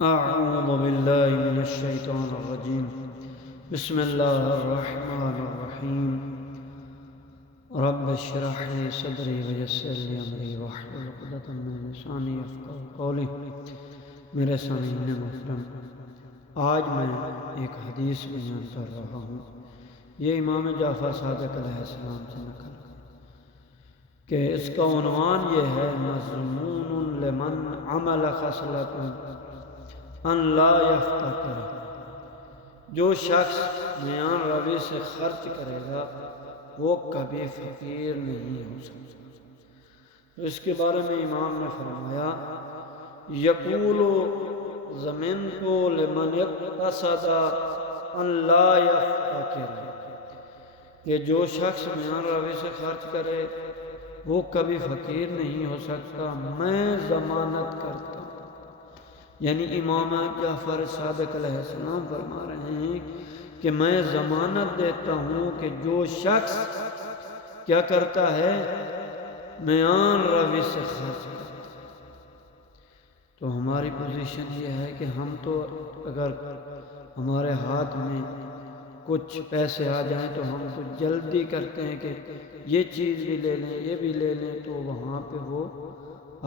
أعوذ بالله من الشيطان الرجيم. بسم الله الرحمن الرحيم. رب اشرح لي صدري ويسر لي أمري واحلل عقدة من لساني يفقهوا قولي. میرے سامعین محترم، آج میں ایک حدیث بیان کر رہا ہوں. یہ امام جعفر صادق علیہ السلام سے نقل ہے کہ اس کا عنوان یہ ہے: مضمون لمن عمل خصلۃ ان لا یفتقر. جو شخص میان روی سے خرچ کرے گا وہ کبھی فقیر نہیں ہو سکتا. تو اس کے بارے میں امام نے فرمایا: یقول ضمنت لمن اقتصد ان لا یفتقر. کہ جو شخص میان روی سے خرچ کرے وہ کبھی فقیر نہیں ہو سکتا. میں ضمانت کرتا ہوں، یعنی امام جعفر صادق علیہ السلام فرما رہے ہیں کہ میں ضمانت دیتا ہوں کہ جو شخص کیا کرتا ہے، میان روی سے خرچ کرتا ہے. تو ہماری پوزیشن یہ ہے کہ ہم تو اگر ہمارے ہاتھ میں کچھ پیسے آ جائیں تو ہم تو جلدی کرتے ہیں کہ یہ چیز بھی لے لیں، یہ بھی لے لیں، تو وہاں پہ وہ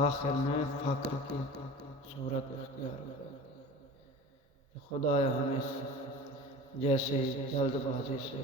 آخر میں فقر کی صورت اختیار ہو جاتی ہے. خدایا ہمیں جیسے جلد بازی سے